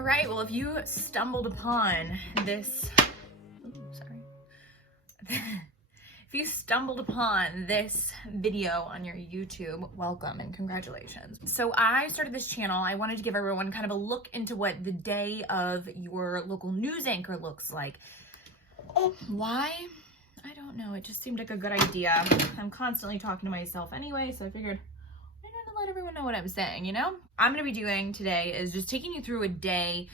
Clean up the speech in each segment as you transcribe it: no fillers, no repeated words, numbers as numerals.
All right, well, if you stumbled upon this, if you stumbled upon this video on your YouTube, welcome and congratulations. So I started this channel. I wanted to give everyone kind of a look into what the day of your local news anchor looks like. Why? I don't know. It just seemed like a good idea. I'm constantly talking to myself anyway, so I figured why not let everyone know what I'm saying, you know? I'm gonna be doing today is just taking you through a day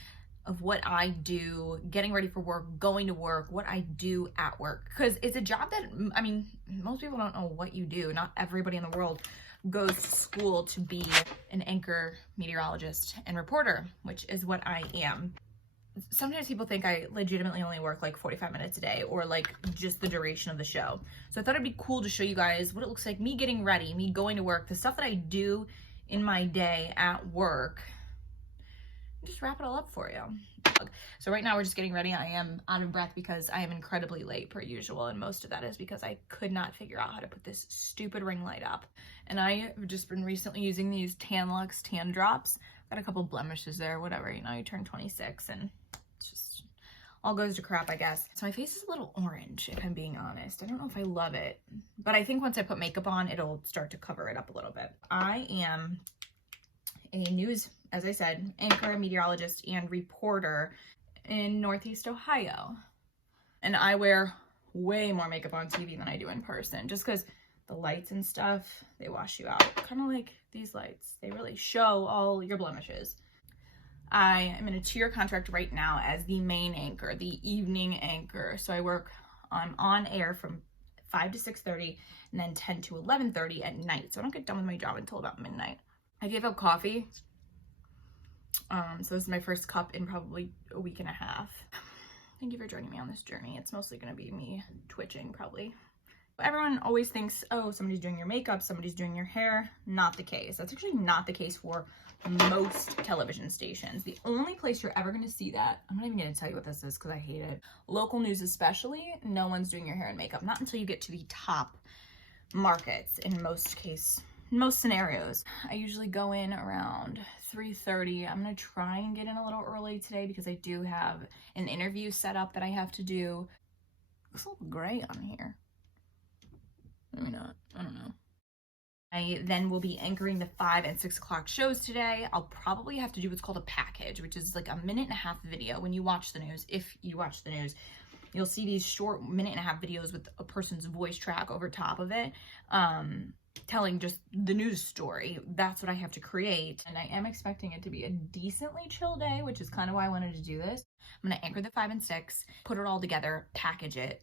of what I do, getting ready for work, going to work, what I do at work. Because it's a job that, I mean, most people don't know what you do. Not everybody in the world goes to school to be an anchor, meteorologist, and reporter, which is what I am. Sometimes people think I legitimately only work like 45 minutes a day or like just the duration of the show. So I thought it'd be cool to show you guys what it looks like, me getting ready, me going to work, the stuff that I do in my day at work. Just wrap it all up for you. So right now we're just getting ready. I am out of breath because I am incredibly late per usual, and most of that is because I could not figure out how to put this stupid ring light up. And I have just been recently using these Tan-Luxe tan drops. Got a couple blemishes there, whatever, you know, you turn 26 and it's just all goes to crap, I guess. So my face is a little orange, if I'm being honest. I don't know if I love it, but I think once I put makeup on, it'll start to cover it up a little bit. I am a news, as I said, anchor, meteorologist, and reporter in Northeast Ohio. And I wear way more makeup on TV than I do in person, just because the lights and stuff, they wash you out. Kind of like these lights. They really show all your blemishes. I am in a 2-year contract right now as the main anchor, the evening anchor. So I work on air from 5 to 6:30 and then 10 to 11:30 at night. So I don't get done with my job until about midnight. I gave up coffee. So this is my first cup in probably a week and a half. Thank you for joining me on this journey. It's mostly going to be me twitching probably. Everyone always thinks, oh, somebody's doing your makeup, somebody's doing your hair. Not the case. That's actually not the case for most television stations. The only place you're ever going to see that, I'm not even going to tell you what this is because I hate it. Local news especially, no one's doing your hair and makeup. Not until you get to the top markets in most scenarios. I usually go in around 3:30. I'm gonna try and get in a little early today because I do have an interview set up that I have to do. Looks a little gray on here. Maybe not. I don't know. I then will be anchoring the 5 and 6 o'clock shows today. I'll probably have to do what's called a package, which is like a 1.5-minute video. When you watch the news, if you watch the news, you'll see these short 1.5-minute videos with a person's voice track over top of it. Telling just the news story. That's what I have to create. And I am expecting it to be a decently chill day, which is kind of why I wanted to do this. I'm going to anchor the 5 and 6, put it all together, package it.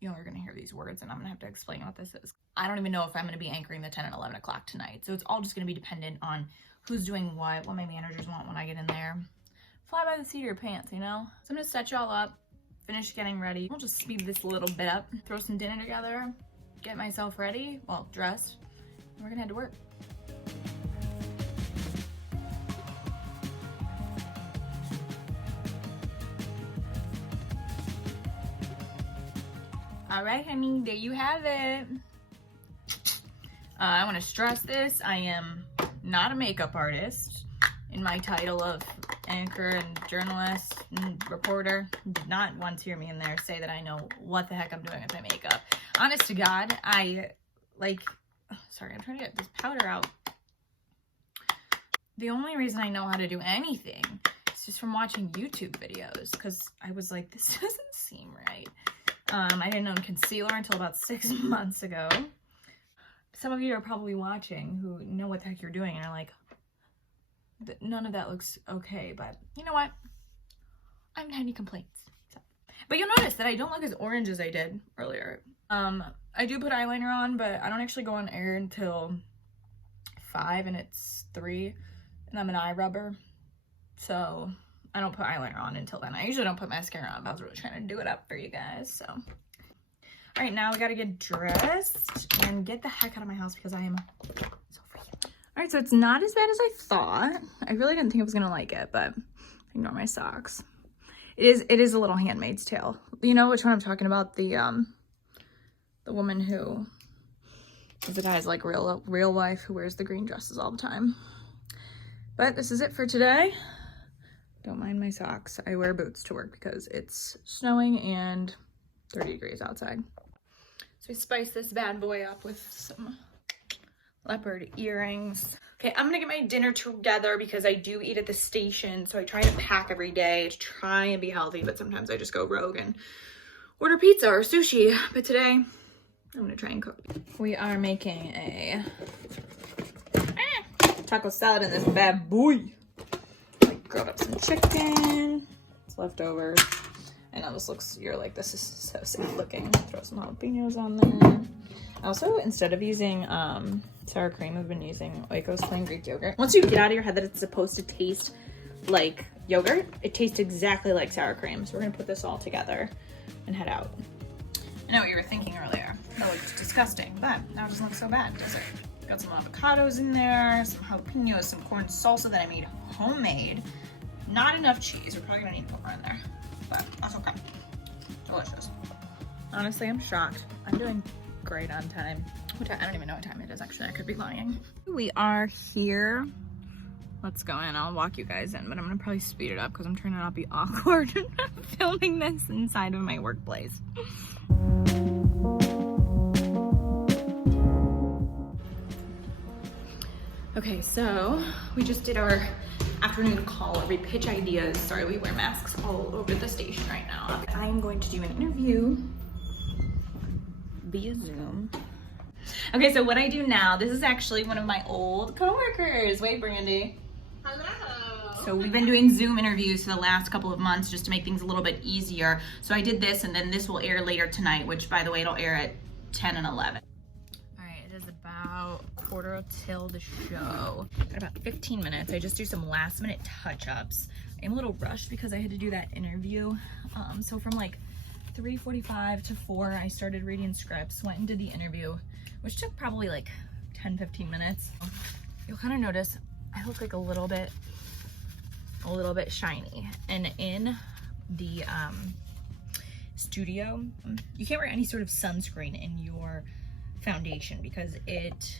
You know, you're going to hear these words and I'm going to have to explain what this is. I don't even know if I'm going to be anchoring the 10 and 11 o'clock tonight. So it's all just going to be dependent on who's doing what my managers want when I get in there. Fly by the seat of your pants, you know? So I'm going to set you all up, finish getting ready. We'll just speed this a little bit up, throw some dinner together, get myself ready, well, dressed, and we're gonna head to work. All right, honey, there you have it. I want to stress this. I am not a makeup artist. In my title of anchor and journalist and reporter, did not once hear me in there say that I know what the heck I'm doing with my makeup. Honest to God, sorry, I'm trying to get this powder out. The only reason I know how to do anything is just from watching YouTube videos, because I was like, this doesn't seem right. I didn't own concealer until about 6 months ago. Some of you are probably watching who know what the heck you're doing and are like, none of that looks okay, but you know what? I haven't had any complaints. So. But you'll notice that I don't look as orange as I did earlier. I do put eyeliner on, but I don't actually go on air until 5 and it's 3, and I'm an eye rubber, so I don't put eyeliner on until then. I usually don't put mascara on, but I was really trying to do it up for you guys, so. All right, now we gotta get dressed and get the heck out of my house because I am so freaking. All right, so it's not as bad as I thought. I really didn't think I was gonna like it, but ignore my socks. It is a little Handmaid's Tale. You know which one I'm talking about? The woman who is the guy's like real wife who wears the green dresses all the time. But this is it for today. Don't mind my socks. I wear boots to work because it's snowing and 30 degrees outside. So we spice this bad boy up with some leopard earrings. Okay, I'm gonna get my dinner together because I do eat at the station. So I try to pack every day to try and be healthy, but sometimes I just go rogue and order pizza or sushi. But today, I'm gonna try and cook. We are making a taco salad in this bad boy. Grilled up some chicken. It's leftovers. I know this looks, you're like, this is so sad looking. Throw some jalapenos on there. Also, instead of using sour cream, I've been using Oikos plain Greek yogurt. Once you get out of your head that it's supposed to taste like yogurt, it tastes exactly like sour cream. So we're gonna put this all together and head out. I know what you were thinking earlier. That looks disgusting, but now it doesn't look so bad, does it? Got some avocados in there, some jalapenos, some corn salsa that I made homemade. Not enough cheese. We're probably gonna need more in there, but that's okay. Delicious. Honestly, I'm shocked. I'm doing great on time. I don't even know what time it is, actually. I could be lying. We are here. Let's go in. I'll walk you guys in, but I'm gonna probably speed it up because I'm trying to not be awkward filming this inside of my workplace. Okay, so we just did our afternoon call where we pitch ideas. Sorry, we wear masks all over the station right now. I am going to do an interview via Zoom. Okay, so what I do now, this is actually one of my old coworkers. Wait, Brandy. Hello. So we've been doing Zoom interviews for the last couple of months just to make things a little bit easier. So I did this, and then this will air later tonight, which, by the way, it'll air at 10 and 11. All right, it is about quarter till the show. Got about 15 minutes. I just do some last minute touch-ups. I'm a little rushed because I had to do that interview. So from like 3:45 to 4, I started reading scripts, went and did the interview, which took probably like 10-15 minutes. You'll kind of notice I look like a little bit shiny. And in the studio, you can't wear any sort of sunscreen in your foundation because it,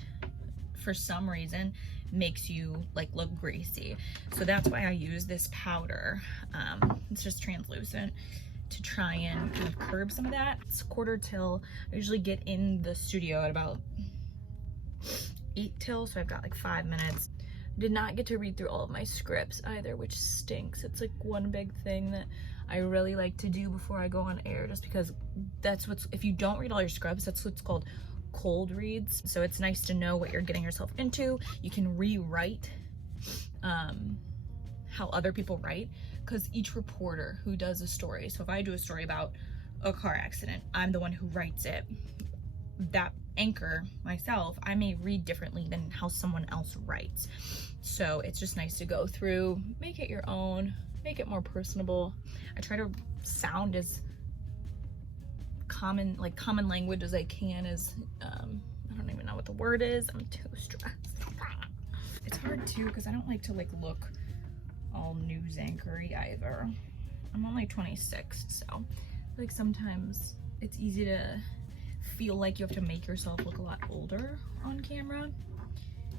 for some reason, makes you like look greasy. So that's why I use this powder. It's just translucent to try and kind of curb some of that. It's quarter till. I usually get in the studio at about 8 till, so I've got like 5 minutes. Did not get to read through all of my scripts either, which stinks. It's like one big thing that I really like to do before I go on air, just because that's what's, if you don't read all your scripts, that's what's called cold reads. So it's nice to know what you're getting yourself into. You can rewrite how other people write, because each reporter who does a story, so if I do a story about a car accident, I'm the one who writes it. That anchor myself, I may read differently than how someone else writes. So it's just nice to go through, make it your own, make it more personable. I try to sound as common language as I can, as I don't even know what the word is. I'm too stressed. It's hard too because I don't like to like look all news anchory either. I'm only 26, so like sometimes it's easy to feel like you have to make yourself look a lot older on camera,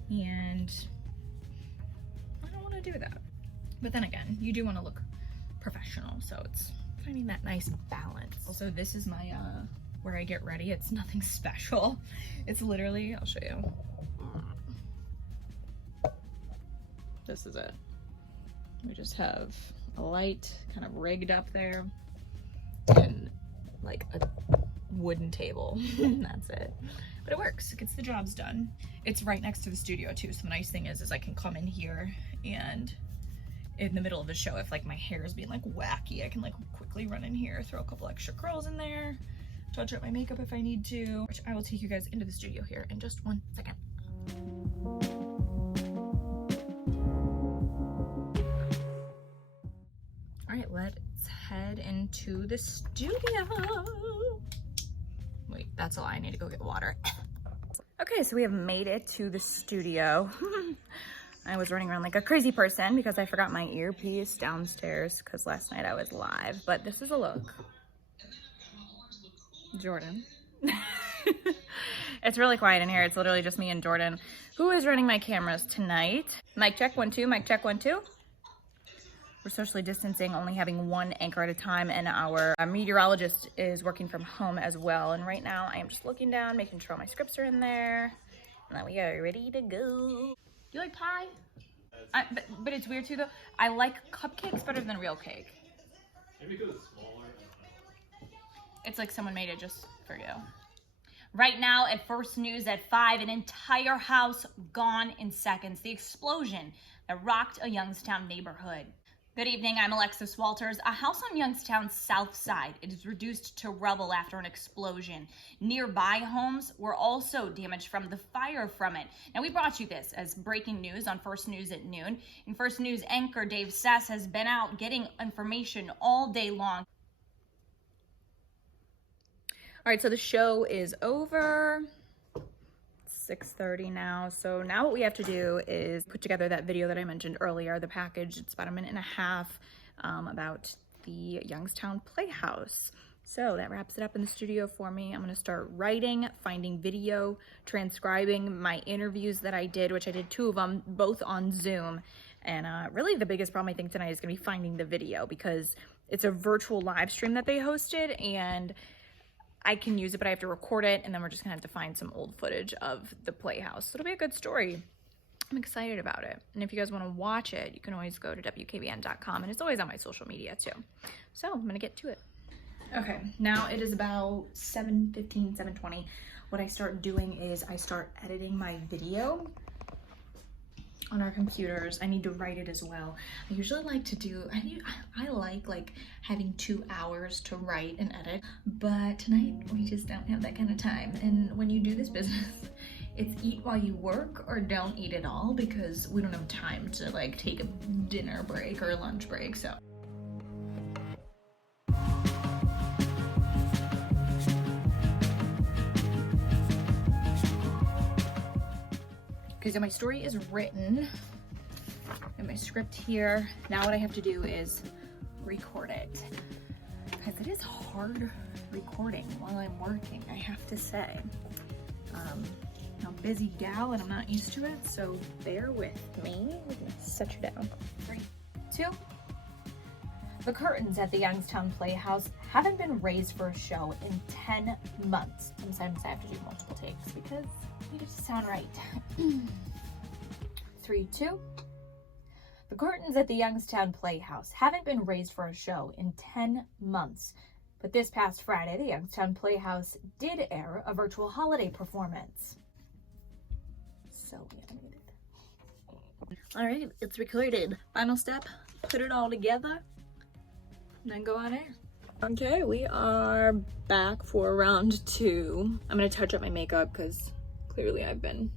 and I don't want to do that. But then again, you do want to look professional, so it's finding that nice balance. Also, this is my where I get ready. It's nothing special. It's literally, I'll show you. This is it. We just have a light kind of rigged up there and like a wooden table and that's it. But it works. It gets the jobs done. It's right next to the studio too, so the nice thing is I can come in here and in the middle of the show, if like my hair is being like wacky, I can like quickly run in here, throw a couple extra curls in there, touch up my makeup if I need to, which I will take you guys into the studio here in just 1 second. All right, let's head into the studio. Wait, that's a lie. I need to go get water. Okay, so we have made it to the studio. I was running around like a crazy person because I forgot my earpiece downstairs because last night I was live, but this is a look. Jordan. It's really quiet in here. It's literally just me and Jordan. Who is running my cameras tonight? Mic check, 1, 2, mic check, 1, 2. We're socially distancing, only having one anchor at a time, and our meteorologist is working from home as well. And right now I am just looking down, making sure all my scripts are in there, and then we are ready to go. You like pie? But it's weird too though. I like cupcakes better than real cake. Maybe because it's smaller. It's like someone made it just for you. Right now at First News at 5, an entire house gone in seconds. The explosion that rocked a Youngstown neighborhood. Good evening, I'm Alexis Walters. A house on Youngstown's south side is reduced to rubble after an explosion. Nearby homes were also damaged from the fire from it. Now, we brought you this as breaking news on First News at noon. And First News anchor Dave Sess has been out getting information all day long. All right, so the show is over. 6:30 now. So now what we have to do is put together that video that I mentioned earlier, the package. It's about a minute and a half about the Youngstown Playhouse. So that wraps it up in the studio for me. I'm going to start writing, finding video, transcribing my interviews that I did, which I did 2 of them, both on Zoom. And really the biggest problem I think tonight is going to be finding the video because it's a virtual live stream that they hosted, and I can use it, but I have to record it, and then we're just gonna have to find some old footage of the Playhouse. So it'll be a good story. I'm excited about it. And if you guys wanna watch it, you can always go to WKBN.com, and it's always on my social media too. So I'm gonna get to it. Okay, now it is about 7:15, 7:20. What I start doing is I start editing my video on our computers. I need to write it as well. I usually like to do, I like having 2 hours to write and edit, but tonight we just don't have that kind of time. And when you do this business, it's eat while you work or don't eat at all, because we don't have time to like take a dinner break or a lunch break, so. Okay, so my story is written and my script here. Now what I have to do is record it, because it is hard recording while I'm working, I have to say. I'm a busy gal and I'm not used to it, so bear with me. We're gonna set you down. 3, 2. The curtains at the Youngstown Playhouse haven't been raised for a show in 10 months. Sometimes I have to do multiple takes because I need it to sound right. 3, 2. The curtains at the Youngstown Playhouse haven't been raised for a show in 10 months. But this past Friday, the Youngstown Playhouse did air a virtual holiday performance. So animated. All right, it's recorded. Final step, put it all together, and then go on air. Okay, we are back for round 2. I'm gonna touch up my makeup because clearly I've been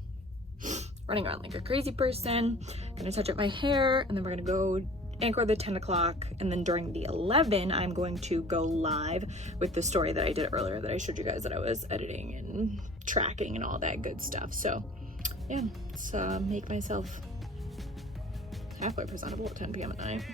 running around like a crazy person. I'm gonna touch up my hair, and then we're gonna go anchor the 10 o'clock, and then during the 11, I'm going to go live with the story that I did earlier that I showed you guys that I was editing and tracking and all that good stuff. So yeah, let's make myself halfway presentable at 10 p.m. at night.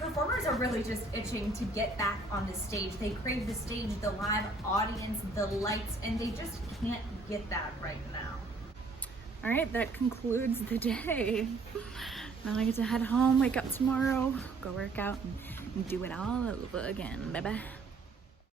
Performers are really just itching to get back on the stage. They crave the stage, the live audience, the lights, and they just can't get that right now. All right, that concludes the day. Now I get to head home, wake up tomorrow, go work out, and do it all over again. Bye-bye.